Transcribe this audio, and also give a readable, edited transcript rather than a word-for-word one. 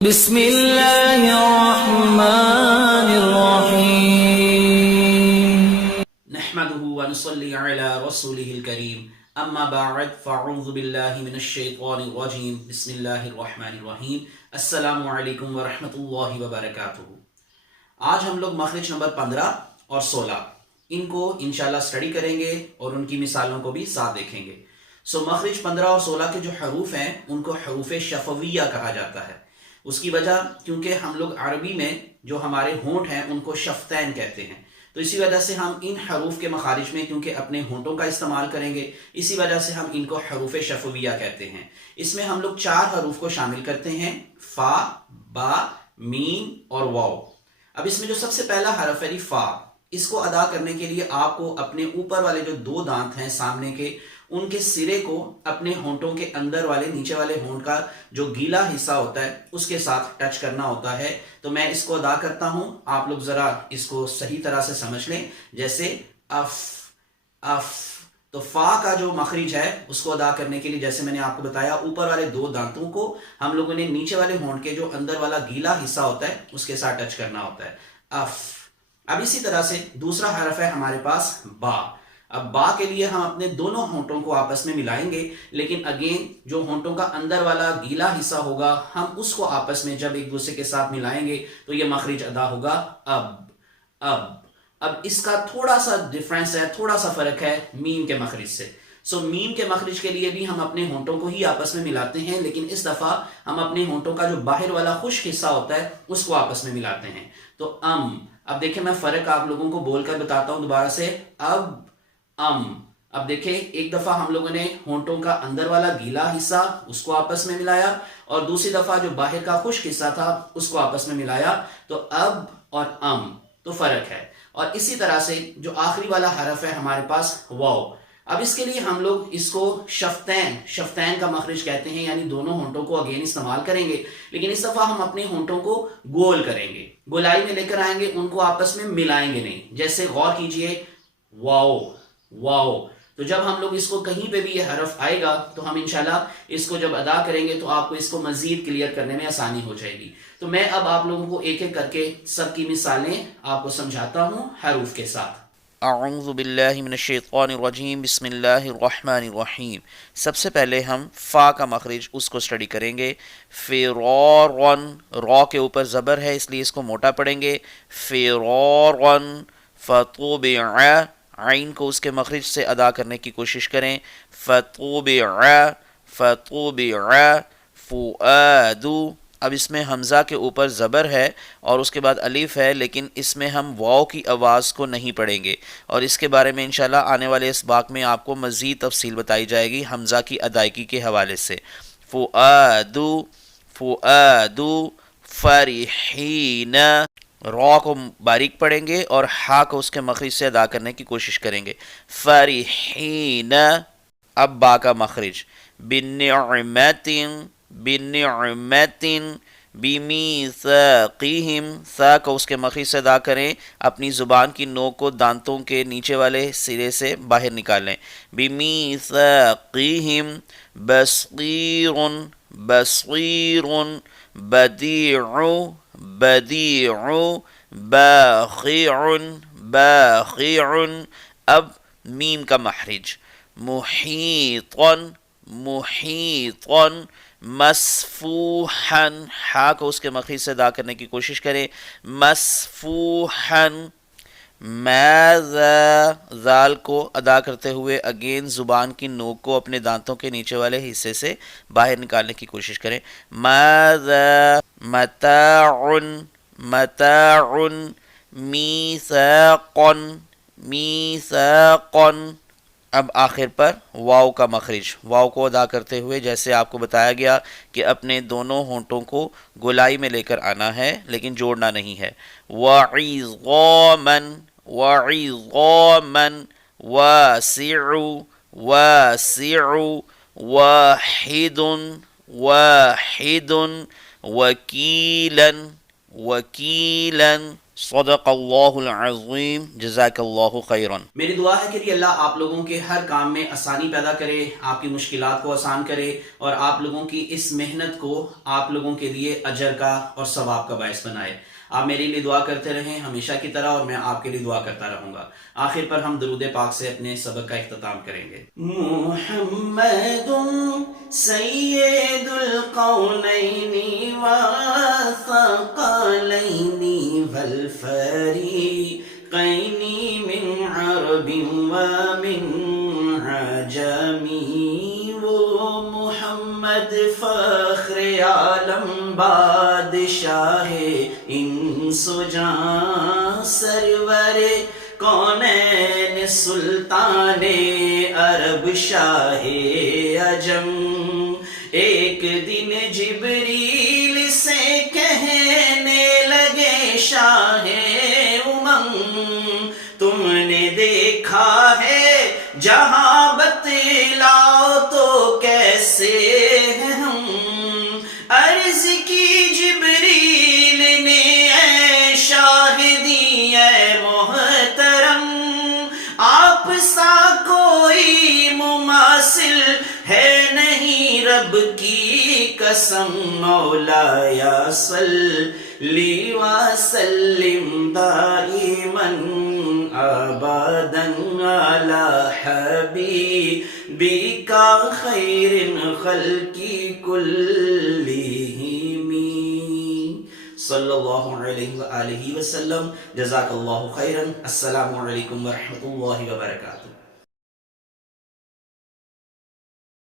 بسم اللہ الرحمن الرحیم نحمده ونصلي على رسوله الكريم اما بعد فاعوذ باللہ من الشیطان الرجیم بسم اللہ الرحمن الرحیم السلام علیکم ورحمۃ اللہ وبرکاتہ۔ آج ہم لوگ مخرج نمبر 15 اور 16 ان کو انشاءاللہ اسٹڈی کریں گے اور ان کی مثالوں کو بھی ساتھ دیکھیں گے۔ مخرج 15 اور 16 کے جو حروف ہیں ان کو حروف شفویہ کہا جاتا ہے۔ اس کی وجہ کیونکہ ہم لوگ عربی میں جو ہمارے ہونٹ ہیں ان کو شفتین کہتے ہیں، تو اسی وجہ سے ہم ان حروف کے مخارج میں کیونکہ اپنے ہونٹوں کا استعمال کریں گے، اسی وجہ سے ہم ان کو حروف شفویہ کہتے ہیں۔ اس میں ہم لوگ 4 حروف کو شامل کرتے ہیں، فا، با، میم اور واو۔ اب اس میں جو سب سے پہلا حرف ہے فا، اس کو ادا کرنے کے لیے آپ کو اپنے اوپر والے جو 2 دانت ہیں سامنے کے، ان کے سرے کو اپنے ہونٹوں کے اندر والے نیچے والے ہونٹ کا جو گیلا حصہ ہوتا ہے اس کے ساتھ ٹچ کرنا ہوتا ہے۔ تو میں اس کو ادا کرتا ہوں، آپ لوگ ذرا اس کو صحیح طرح سے سمجھ لیں، جیسے اف اف۔ تو فا کا جو مخرج ہے اس کو ادا کرنے کے لیے جیسے میں نے آپ کو بتایا، اوپر والے 2 دانتوں کو ہم لوگوں نے نیچے والے ہونٹ کے جو اندر والا گیلا حصہ ہوتا ہے اس کے ساتھ ٹچ کرنا ہوتا ہے، اف۔ اب اسی طرح سے دوسرا حرف ہے ہمارے پاس با۔ اب با کے لیے ہم اپنے دونوں ہونٹوں کو آپس میں ملائیں گے، لیکن اگین جو ہونٹوں کا اندر والا گیلا حصہ ہوگا ہم اس کو آپس میں جب ایک دوسرے کے ساتھ ملائیں گے تو یہ مخرج ادا ہوگا اب اب۔ اب اس کا تھوڑا سا ڈفرینس ہے، تھوڑا سا فرق ہے میم کے مخرج سے۔ میم کے مخرج کے لیے بھی ہم اپنے ہونٹوں کو ہی آپس میں ملاتے ہیں، لیکن اس دفعہ ہم اپنے ہونٹوں کا جو باہر والا خشک حصہ ہوتا ہے اس کو آپس میں ملاتے ہیں، تو اب دیکھیں میں فرق آپ لوگوں کو بول کر بتاتا ہوں دوبارہ سے، اب دیکھیں ایک دفعہ ہم لوگوں نے ہونٹوں کا اندر والا گیلا حصہ اس کو آپس میں ملایا، اور دوسری دفعہ جو باہر کا خشک حصہ تھا اس کو آپس میں ملایا، تو اب اور تو فرق ہے۔ اور اسی طرح سے جو آخری والا حرف ہے ہمارے پاس واو۔ اب اس کے لیے ہم لوگ اس کو شفتین کا مخرج کہتے ہیں، یعنی دونوں ہونٹوں کو اگین استعمال کریں گے، لیکن اس دفعہ ہم اپنے ہونٹوں کو گول کریں گے، گولائی میں لے کر آئیں گے، ان کو آپس میں ملائیں گے نہیں۔ جیسے غور کیجئے، واو واو۔ تو جب ہم لوگ اس کو کہیں پہ بھی یہ حرف آئے گا تو ہم انشاءاللہ اس کو جب ادا کریں گے تو آپ کو اس کو مزید کلیئر کرنے میں آسانی ہو جائے گی۔ تو میں اب آپ لوگوں کو ایک ایک کر کے سب کی مثالیں آپ کو سمجھاتا ہوں حروف کے ساتھ۔ اعوذ باللہ من الشیطان الرجیم بسم اللہ الرحمن الرحیم۔ سب سے پہلے ہم فا کا مخرج اس کو اسٹڈی کریں گے۔ فرارن، را کے اوپر زبر ہے اس لیے اس کو موٹا پڑھیں گے، فرارن۔ فطبع، عین کو اس کے مخرج سے ادا کرنے کی کوشش کریں، فطبع فطبع۔ فؤاد، اب اس میں حمزہ کے اوپر زبر ہے اور اس کے بعد الف ہے، لیکن اس میں ہم واو کی آواز کو نہیں پڑھیں گے، اور اس کے بارے میں انشاءاللہ آنے والے اسباق میں آپ کو مزید تفصیل بتائی جائے گی حمزہ کی ادائیگی کے حوالے سے۔ فؤاد فؤاد۔ فرحین، را کو باریک پڑھیں گے اور ہا کو اس کے مخرج سے ادا کرنے کی کوشش کریں گے، فرحین۔ اب با کا مخرج، بنعمت بنعمت۔ بمیثاقہم، سا کو اس کے مخرج سے ادا کریں، اپنی زبان کی نوک کو دانتوں کے نیچے والے سرے سے باہر نکالیں، بمیثاقہم۔ بصیر بصیر۔ Badie Badie. باخع باخع۔ اب میم کا مخرج، محیط محیط۔ مسفوحا، ہا کو اس کے مخرج سے ادا کرنے کی کوشش کریں، مسفوحا۔ ماذا، زال کو ادا کرتے ہوئے اگین زبان کی نوک کو اپنے دانتوں کے نیچے والے حصے سے باہر نکالنے کی کوشش کریں، ماذا۔ متاع متاع۔ میثاقا میثاقا۔ اب آخر پر واو کا مخرج، واو کو ادا کرتے ہوئے جیسے آپ کو بتایا گیا کہ اپنے دونوں ہونٹوں کو گولائی میں لے کر آنا ہے لیکن جوڑنا نہیں ہے، وعظاما وعظاما۔ واسع واسع۔ واحد واحد۔ وکیلا وکیلا صدق اللہ العظیم جزاک اللہ خیرا۔ میری دعا ہے کہ اللہ آپ لوگوں کے ہر کام میں آسانی پیدا کرے، آپ کی مشکلات کو آسان کرے، اور آپ لوگوں کی اس محنت کو آپ لوگوں کے لیے اجر کا اور ثواب کا باعث بنائے۔ آپ میرے لیے دعا کرتے رہیں ہمیشہ کی طرح، اور میں آپ کے لیے دعا کرتا رہوں گا۔ آخر پر ہم درود پاک سے اپنے سبق کا اختتام کریں گے۔ محمد سید القونین والثقلین والفریقین من عرب ومن عجم، وہ محمد فخر عالم بادشاہ انس و جاں سرور کونین سلطان عرب شاہ عجم، ایک دن جبریل سے کہنے لگے شاہ امم، تم نے دیکھا ہے جہاں بتلاؤ تو کیسے ہیں ہم، عرض کی جبریل نے اے شاہ دی اے محترم، آپ سا کوئی مماثل ہے نہیں رب کی قسم، مولایا صلی وسلم دائما ابدا علی حبیبک خیر الخلق کلہم، صلی اللہ علیہ وآلہ وسلم۔ جزاک اللہ خیرا۔ السلام علیکم ورحمۃ اللہ وبرکاتہ۔